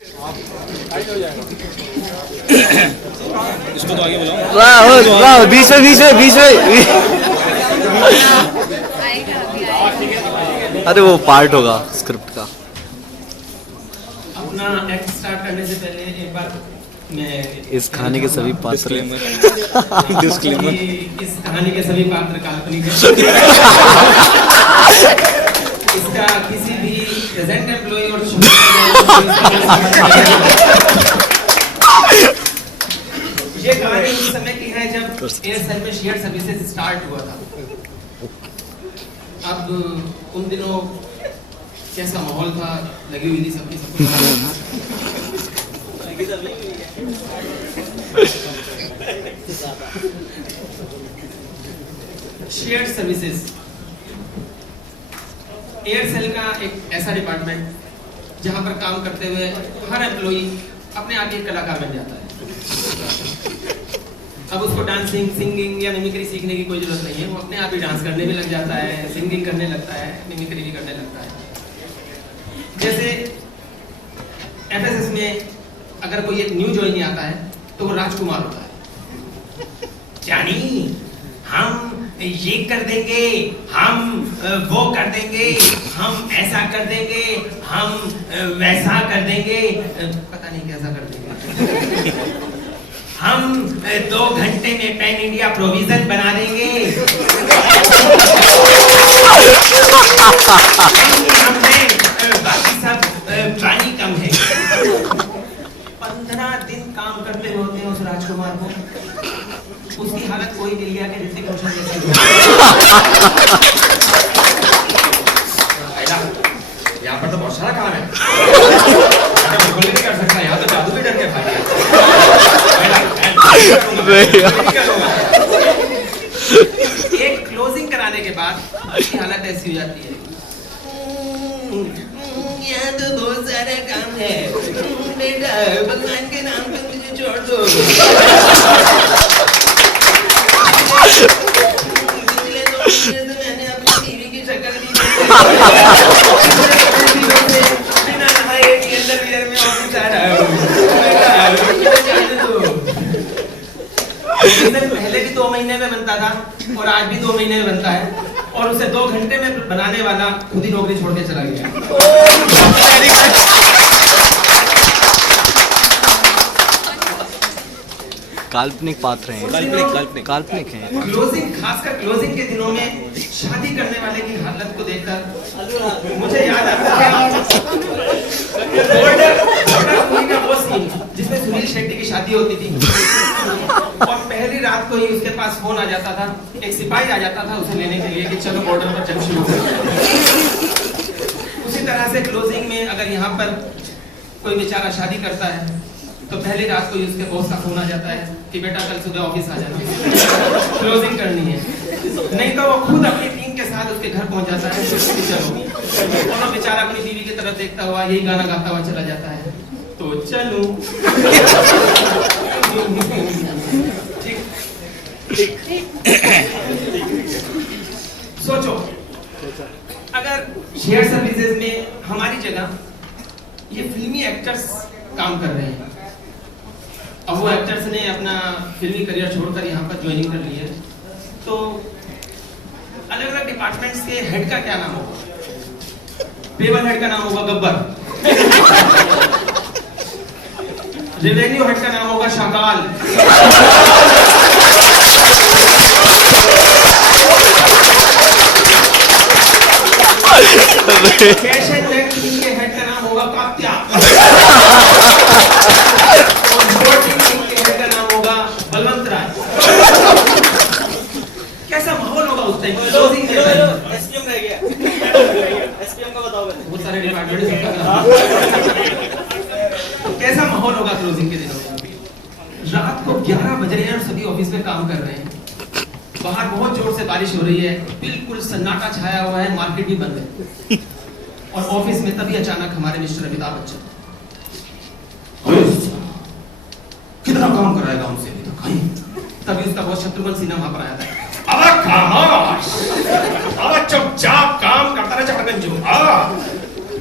इसको तो आगे बुलाओ। वाह वाह, बीच में अरे वो पार्ट होगा स्क्रिप्ट का। अपना एक्ट स्टार्ट करने से पहले एक बार मैं इस कहानी के सभी पात्र डिस्क्लेमर इस कहानी के सभी पात्र काल्पनिक हैं। इसका किसी भी प्रेजेंट एम्प्लॉय और ये कहानी उस समय की है जब एयरसेल में शेयर सर्विसेज स्टार्ट हुआ था। अब उन दिनों कैसा माहौल था, लगी हुई थी सबकी शेयर सर्विसेज एयरसेल का एक ऐसा डिपार्टमेंट जहां पर काम करते हुए हर एम्प्लॉई अपने आप एक कलाकार बन जाता है। अब उसको डांसिंग, सिंगिंग या मिमिक्री सीखने की कोई जरूरत नहीं है, वो अपने आप ही डांस करने भी लग जाता है, सिंगिंग करने लगता है, मिमिक्री भी करने लगता है। जैसे एफएसएस में अगर कोई एक न्यू ज्वाइनी आता है तो वो राजकुमार होता है। जानी हम ये कर देंगे, हम वो कर देंगे, हम ऐसा कर देंगे, हम वैसा कर देंगे, पता नहीं कैसा कर देंगे। हम 2 घंटे में पैन इंडिया प्रोविजन बना देंगे। बाकी सब पानी कम है। 15 दिन काम करते होते हैं उस राजकुमार को, उसकी हालत कोई मिल गया कि ऋतिक रोशन जैसी। यहाँ पर तो बहुत सारा काम है, बिल्कुल नहीं कर सकता, यहाँ तो जादू भी डर के खा लिया। एक क्लोजिंग कराने के बाद उसकी हालत ऐसी हो जाती है, यहाँ तो बहुत सारा काम है बेटा, भगवान के नाम पे मुझे छोड़ दो। पिछले 2 महीने से मैंने अपनी टीवी की शक्ल दी, बिना नहाए के अंडरवियर में ऑफिस आ रहा हूँ। पहले भी 2 महीने में बनता था और आज भी 2 महीने में बनता है, और उसे 2 घंटे में बनाने वाला खुद ही नौकरी छोड़ के चला गया। काल्पनिक पात्र हैं, काल्पनिक हैं। क्लोजिंग, खासकर क्लोजिंग के दिनों में शादी करने वाले की हालत को देखकर मुझे याद आता है का वो सीन जिसमें सुनील शेट्टी की शादी होती थी और पहली रात को ही उसके पास फोन आ जाता था, एक सिपाही आ जाता था उसे लेने के लिए कि चलो बॉर्डर पर जंग शुरू करो। उसी तरह से क्लोजिंग में अगर यहाँ पर कोई बेचारा शादी करता है तो पहली रात को ही उसके बॉस का फोन आ जाता है कि बेटा कल सुबह ऑफिस आ जाना, क्लोजिंग करनी है। नहीं तो वो खुद अपनी टीम के साथ उसके घर पहुंच जाता है, चलो, और बेचारा अपनी बीवी की तरफ देखता हुआ यही गाना गाता हुआ चला जाता है, तो चलूं। सोचो अगर शेयर सर्विसेज में हमारी जगह ये फिल्मी एक्टर्स काम कर रहे हैं, अब वो एक्टर्स ने अपना फिल्मी करियर छोड़कर यहाँ पर ज्वाइनिंग कर ली है, तो अलग अलग डिपार्टमेंट्स के हेड का क्या नाम होगा? पेबल हेड का नाम होगा गब्बर, रेवेन्यू हेड का नाम होगा Shakal, cash and bank team के हेड का नाम होगा कात्या, और बोर्ड टीम के हेड का नाम होगा बलवंत राय। कैसा माहौल होगा उस टाइम? क्लोजिंग के टाइम एसपीएम रह गया, एसपीएम का बताओ। बहुत सारे डिपार्टमेंट कैसा माहौल होगा क्लोजिंग के दिनों में? रात को 11 बज रहे हैं और सभी ऑफिस में काम कर रहे हैं, बाहर बहुत जोर से बारिश हो रही है, बिल्कुल सन्नाटा छाया हुआ है, मार्केट भी बंद है, और ऑफिस में तभी अचानक हमारे मिस्टर अमिताभ बच्चन, कितना काम कराएगा हमसे अभी तक, तभी उसका बहुत शत्रुघ्न सिन्हा वहां पर आया था। अब खामोश, अब चुपचाप काम करता रहे चटकंजू।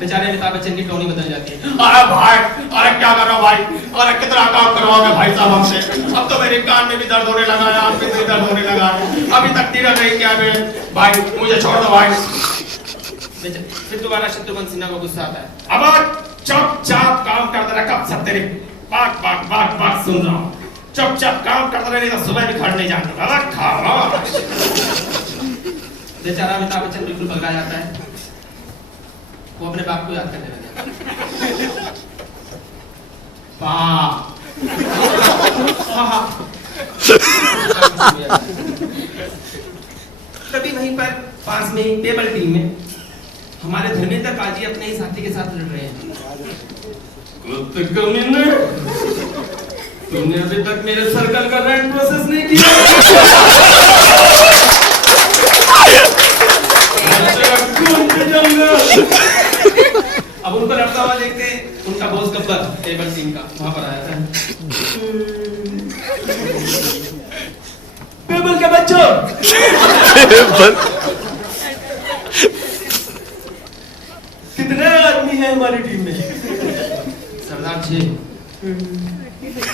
बेचारे अमिताभ बच्चन की टोनी बदल जाती है, अरे भाई अरे क्या कर रहा हूँ भाई, अरे कितना काम करवाओगे भाई साहब हमसे। अब तो मेरे कान में भी दर्द होने लगा है, आंख में भी दर्द होने लगा है, अभी तक तीरथ नहीं किया मैं। भाई मुझे छोड़ दो भाई। फिर दोबारा शत्रुघ्न सिन्हा को गुस्सा आता है। अब चुपचाप काम करते रह, कब सब तेरी बात बात बात बात सुन रहा हूँ। चुपचाप काम करते रह, नहीं तो सुबह भी खड़ नहीं जाता। अरे खामोश। बेचारा अमिताभ बच्चन बिल्कुल पगला जाता है, वो अपने बाप को याद करने लगा। बाप तभी वहीं पर पास में ही टेबल टीम में हमारे धर्मेंद्र काजी अपने ही साथी के साथ लड़ रहे हैं। कुत्ते कमीने, तुमने अभी तक मेरे सर्कल का रैंक प्रोसेस नहीं किया। अब उनको लड़ता हुआ देखते हैं, उनका बॉस गब्बर टेबल टीम का वहां पर आया था। टेबल के बच्चों, कितने आदमी हैं हमारी टीम में? सरदार 6।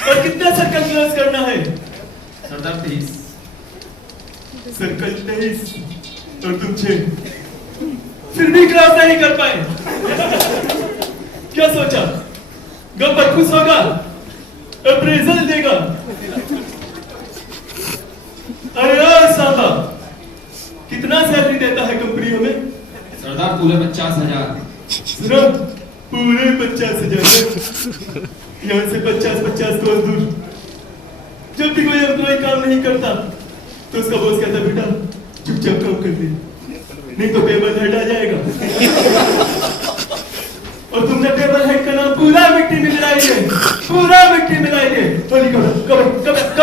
और कितना सर्कल क्लोज करना है? सरदार 23। सर्कल 23 और तुम 6, फिर भी क्रॉस नहीं कर पाए। क्या सोचा गब्बर खुश होगा, अप्रेजल देगा? अरे यार साहबा, कितना सैलरी देता है कंपनियों में? सरदार पूरे 50,000। सुनो, पूरे 50,000। यहाँ से 50-50 कोस दूर। जब भी कोई एम्प्लॉय काम नहीं करता तो उसका बॉस कहता बेटा चुपचाप काम कर दे, नहीं तो टेबल हेड आ जाएगा। और तुमने टेबल हेड का नाम पूरा मिट्टी में मिलाइए, पूरा मिट्टी मिलाइए। होली कब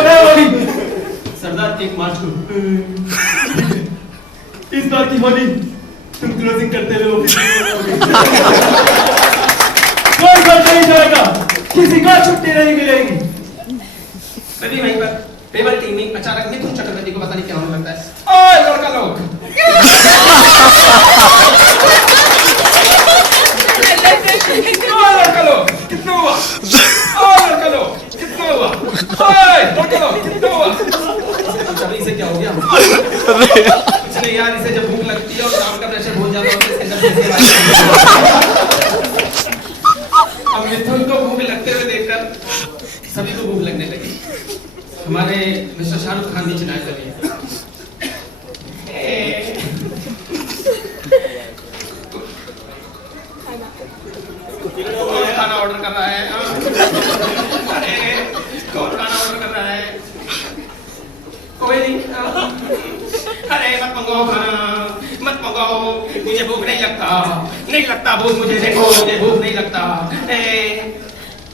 है होली? सरदार 1 मार्च को। इस बार की होली तुम क्लोजिंग करते हुए ऑफिस कोई घर नहीं जाएगा, किसी को छुट्टी नहीं मिलेगी। तभी वहीं पर टेबल टीम में अचानक मिथुन चक्रवर्ती को पता नहीं क्या होने लगता है। ओए लड़का लोग, लड़का लोग कितना हुआ? लड़का लोग कितना हुआ? लड़का लोग कितना हुआ? इसे क्या हो गया? कुछ नहीं यार, इसे जब भूख लगती है और काम का प्रेशर हो जाता है तो इसके अंदर अब मिथुन को भूख लगते हुए देखकर सभी को भूख लगने लगी। हमारे मिस्टर शाहरुख खान भी चिल्लाने लगे। खाना ऑर्डर कर रहा है? अरे कौन खाना ऑर्डर कर रहा है? कोई नहीं। अरे मत मंगाओ खाना, मत मंगाओ, मुझे भूख नहीं लगता, नहीं लगता भूख मुझे, देखो मुझे भूख नहीं लगता।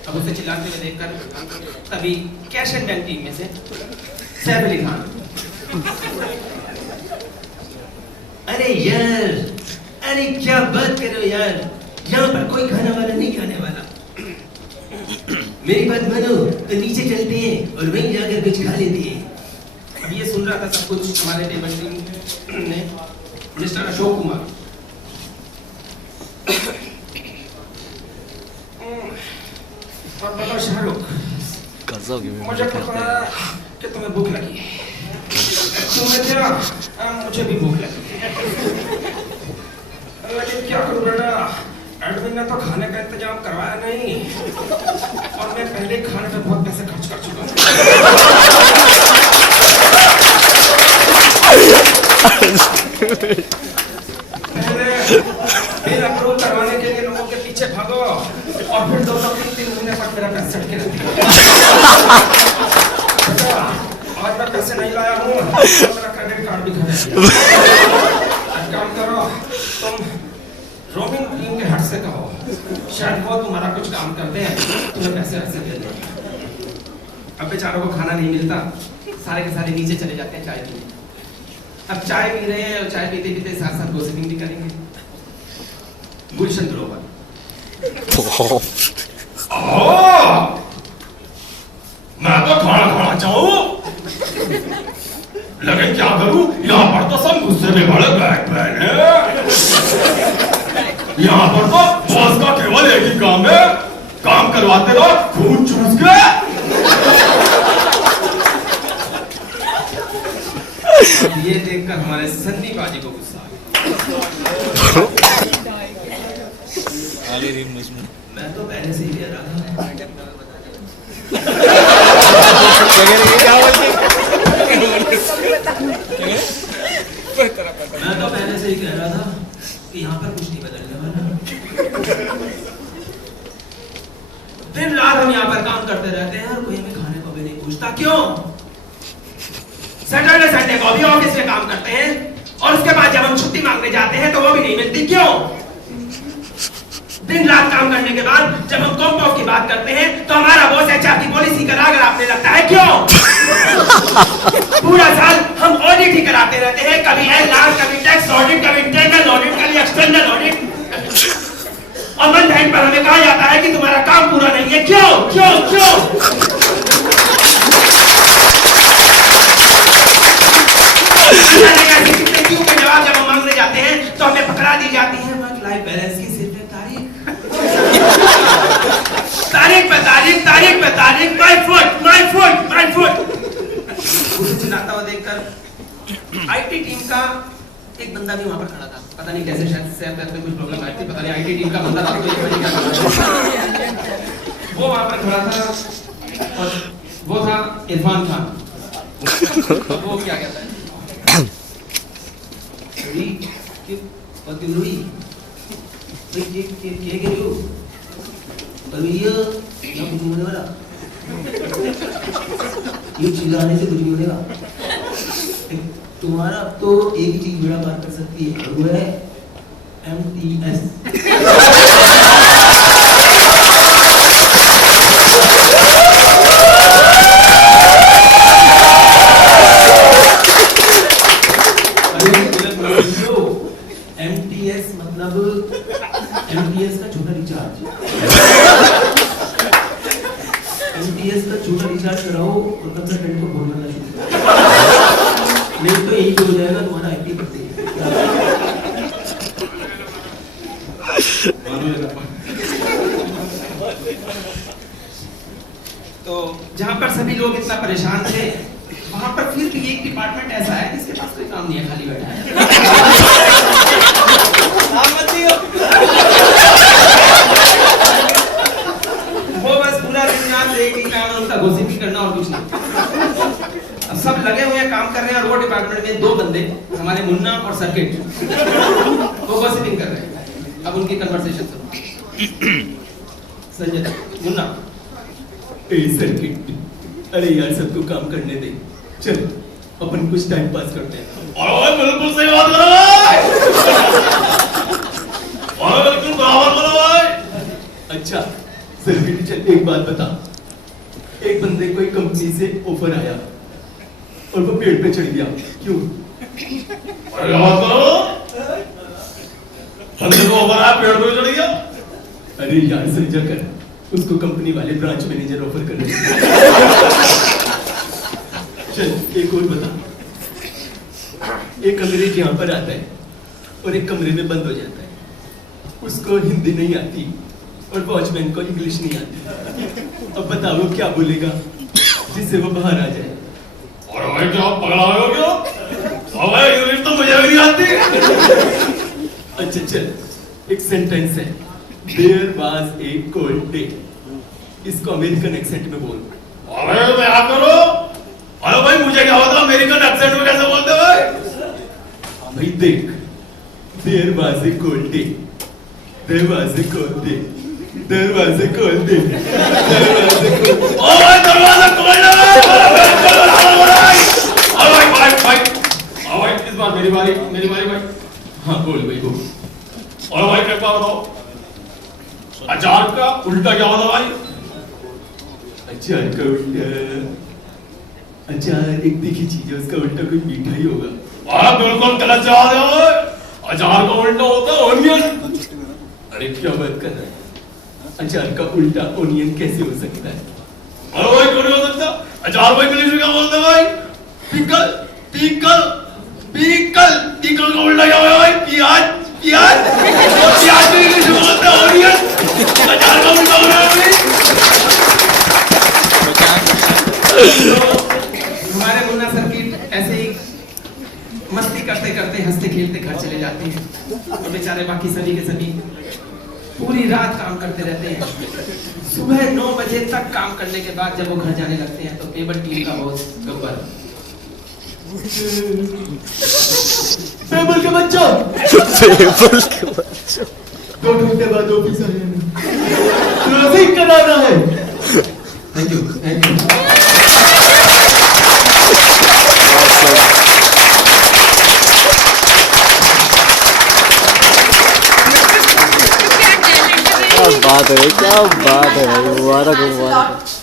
अब उसे चिल्लाते हुए देखकर तभी कैश एंड बैंक टीम में से सैफ अली खान, अरे यार, अरे क्या बात कर रहे हो यार, यहाँ पर कोई खाना वाला नहीं खाने वाला। मेरी बात मानो तो नीचे चलते हैं और वहीं जाकर कुछ खा लेते हैं। अब ये सुन रहा था सब कुछ हमारे टेबल टीम ने मिस्टर अशोक कुमार। और बताओ शाहरुख, मुझे पता कि तुम्हें भूख लगी है, तुम्हें क्या, मुझे भी भूख लगी है, लेकिन क्या करूं बेटा, एडमिन ने तो खाने का इंतजाम करवाया नहीं और मैं पहले खाने पे बहुत पैसे खर्च कर चुका हूं। पहले बिल अप्रूव करवाने के लिए लोगों के पीछे भागो और फिर 2-3 महीने तक मेरा पैसा सटके रहता है। आज मैं पैसे नहीं लाया हूँ, मेरा क्रेडिट कार्ड भी खराब। काम करो, तुम रोमिंग टीम के हेड से कहो, शायद वो तुम्हारा कुछ काम करते हैं, तुम्हें पैसे ऐसे दे दो। अब बेचारों को खाना नहीं मिलता, सारे के सारे नीचे चले जाते हैं चाय पीने। अब चाय पी रहे हैं और चाय पीते पीते साथ साथ गॉसिपिंग भी करेंगे। गुलशन ग्रोवर, मैं तो खाना खाना चाहूँ, लेकिन क्या करूँ, यहाँ पर तो सब गुस्से में बड़े बैठ हैं। यहाँ पर तो बॉस का केवल एक ही काम है, काम काम करवाते रहो खून चूस के। ये देखकर हमारे सन्नी बाजी को गुस्सा आ गया। मैं तो पहले से ही कह रहा था। मैं तो पहले से ही कह रहा था कि यहाँ पर कुछ नहीं बदलने वाला। दिन रात हम यहाँ पर काम करते रहते हैं और कोई हमें खाने को भी नहीं पूछता। क्यों? सैटरडे संडे को भी ऑफिस में काम करते हैं और उसके बाद जब हम छुट्टी मांगने जाते हैं तो वो भी नहीं मिलती। क्यों? दिन रात काम करने के बाद जब हम कॉम्प ऑफ की बात करते हैं तो हमारा बॉस एचआर की पॉलिसी का राग आपने लगता है। क्यों? पूरा साल हम ऑडिट ही कराते रहते हैं, कभी एलआर, कभी टैक्स ऑडिट, कभी इंटरनल ऑडिट, कभी एक्सटर्नल ऑडिट, और मंथ एंड पर हमें कहा जाता है कि तुम्हारा काम पूरा नहीं है। क्यों? क्यों? क्यों? क्यों के जवाब जब हम मांगने जाते हैं तो हमें पकड़ा दी जाती है वर्क लाइफ बैलेंस की सिर्फ तारीख पे तारीख, तारीख पे तारीख, my foot, my foot, my foot. उसे चिल्लाता हुआ देखकर आईटी टीम का एक बंदा भी वहां पर खड़ा था। पता नहीं कैसे, शायद से कुछ प्रॉब्लम आई थी, पता नहीं आईटी टीम का बंदा था तो वो वहां पर खड़ा था और वो था इरफान खान। वो क्या कहता है? ये चिल्लाने से कुछ नहीं होगा। तुम्हारा तो एक ही चीज बेड़ा पार कर सकती है, वो है MTS। MTS मतलब MTS का छोटा रिचार्ज। MTS का छोटा रिचार्ज कराओ और कंसल्टेंट को फोन करना शुरू करो, नहीं तो यही हो जाएगा तुम्हारा आईटी पड़ती है। तो जहां पर सभी लोग इतना परेशान थे वहां पर फिर भी एक डिपार्टमेंट ऐसा है जिसके पास कोई काम नहीं है, खाली बैठा है। वो बस पूरा दिन रात एक ही काम है उनका, गॉसिपिंग करना और कुछ नहीं। अब सब लगे हुए हैं, काम कर रहे हैं, और वो डिपार्टमेंट में दो बंदे हमारे मुन्ना और सर्किट वो गॉसिपिंग कर रहे हैं। अब उनकी कन्वर्सेशन सुनो। संजय, मुन्ना, ए सर्किट, अरे यार सबको काम करने दे, चल अपन कुछ टाइम पास करते हैं। और बिल्कुल सही बात करो भाई, और बिल्कुल बराबर करो भाई। अच्छा सर्किट, चल एक बात बता, एक बंदे को एक कंपनी से ऑफर आया और वो पेड़ पे चढ़ गया, क्यों? अरे बात करो, बंदे को ऑफर आया, पेड़ पे चढ़ गया। अरे यार समझा कर, उसको कंपनी वाले ब्रांच मैनेजर ऑफर कर रहे हैं। चल एक और बता, एक अंग्रेज यहाँ पर आता है और एक कमरे में बंद हो जाता है, उसको हिंदी नहीं आती और वॉचमैन को इंग्लिश नहीं आती। अब बताओ क्या बोलेगा जिससे वो बाहर आ जाए? और भाई क्या पगला हो क्या? भाई इंग्लिश तो मुझे भी नहीं आती। अच्छा चल एक सेंटेंस है, There was a cold day। इसको अमेरिकन एक्सेंट में बोल। अरे क्या करो? अरे भाई मुझे क्या पता अमेरिकन एक्सेंट में कैसे बोलते भाई? भाई देख, There was a cold day, there was a cold day, there was a cold day, there was a cold day। ओ भाई दरवाजा खोल दे भाई। ओ भाई इस बार मेरी बारी भाई। हाँ बोल भाई बोल। और भाई क्या बताओ, अचार का उल्टा क्या होता भाई? अचार का उल्टा, अचार एक तीखी चीज है, उसका उल्टा कोई मीठा ही होगा। बिल्कुल गलत जवाब है, अचार का उल्टा होता है ओनियन। अरे क्या बात कर रहा है, अचार का उल्टा ओनियन कैसे हो सकता है? अरे भाई क्यों नहीं हो सकता? अचार भाई इंग्लिश में क्या बोलते हैं भाई? पिकल, पिकल, पिकल, पिकल का उल्टा क्या होगा भाई? प्याज, प्याज, प्याज इंग्लिश में बोलते हैं ओनियन। अचार का उल्टा हो रहा है भाई। और बेचारे बाकी सभी के सभी पूरी रात काम करते रहते हैं। सुबह 9 बजे तक काम करने के बाद जब वो घर जाने लगते हैं तो पेबल टीम का बॉस गब्बर, पेबल के बच्चा टेबल के बच्चे 2 घंटे बाद ऑफिस आ जाना, तो रसीद कराना है। Thank you thank you. क्या बात है, क्या बात है, मुबारक मुबारक।